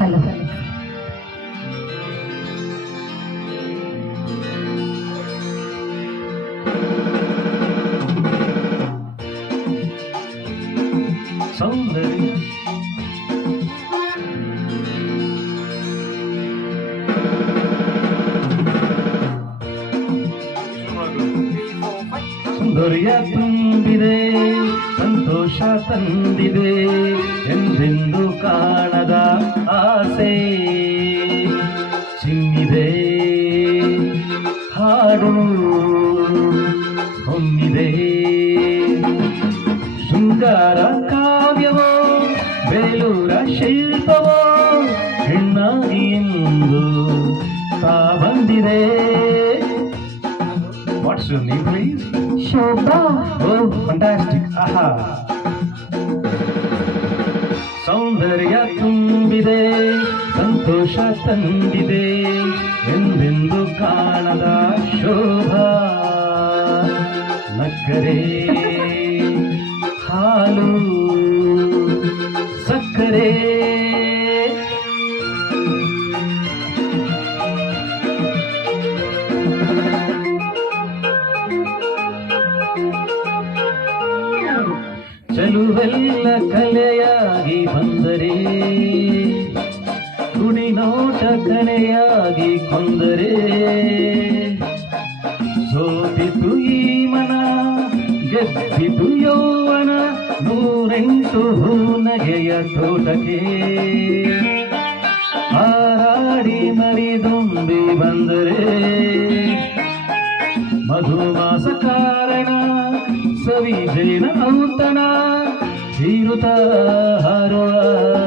a las alegrías. Sundariya Sundariya ಸಂತೋಷ ತಂದಿದೆ ಎಂದೆಂದು ಕಾಣದ ಆಸೆ? ಚಿಮ್ಮಿದೆ ಹಾಡು ಹೊಮ್ಮಿದೆ. ಶೃಂಗಾರ ಕಾವ್ಯವೋ ಬೇಲೂರ ಶಿಲ್ಪವೋ ಹೆಣ್ಣಾಗಿ ಎಂದು ತಾ ಬಂದಿದೆ. What's your name please Shobha. Oh fantastic ಆಹಾ ಸೌಂದರ್ಯ ತುಂಬಿದೆ ಸಂತೋಷ ತಂದಿದೆ ಎಂದೆಂದು ಕಾಣದ ಶೋಭ. ನಕ್ಕರೆ ಹಾಲು ಚಲುವೆಲ್ಲ ಕಲೆಯಾಗಿ ಬಂದರೆ ಕುಡಿ ನೋಟ ಕಲೆಯಾಗಿ ಕೊಂದರೆ, ಸೋತಿತು ಈ ಮನ ಗೆದ್ದಿತು ಯೌವನ, ನೂರೆಂಟು ಹೂನಗೆಯ ತೋಟಕ್ಕೆ. ಹಾರಾಡಿ ಮರಿದುಂಬಿ ಬಂದರೆ ಮಧುಮಾಸ ಕಾರಣ ಸವಿ ಜೈನ ಔತಣ. Chiruta Haroa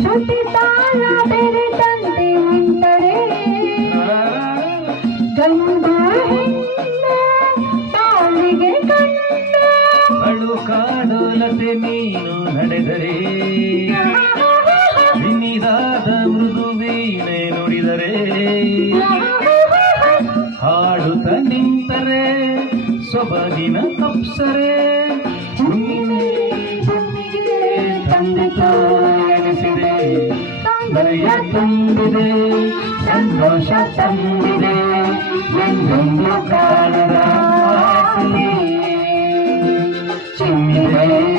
ಶ್ರುತಿ ತಾಳ ಬೆರೆತಂತೆ ನಿಂತರೆ ಗಂಡು ಹೆಣ್ಣು ತಾಳಿಗೆ ಕಣ್ಣು ಅಳು ಕಾಡೋಲತೆ ನೀನು ನಡೆದರೆ ನಿನ್ನಿದಾದ ಮೃದು ವೀಣೆ ನುಡಿದರೆ ಹಾಡುತ್ತ ನಿಂತರೆ ಸೊಬಗಿನ ಅಪ್ಸರೆ ತಂದಿತು ಎನಿಸಿದೆ ಸೌಂದರ್ಯ ತುಂಬಿದೆ ಸಂತೋಷ ತಂದಿದೆ. ಎಂದೆಂದು ಕಾಣದ ಚಿಮ್ಮಿದೆ.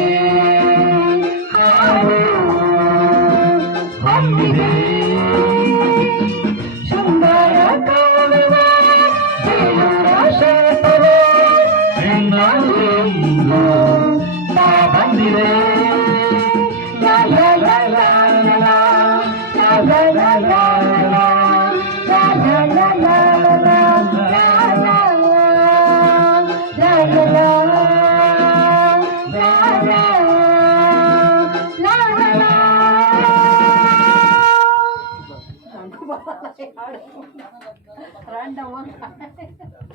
Random one.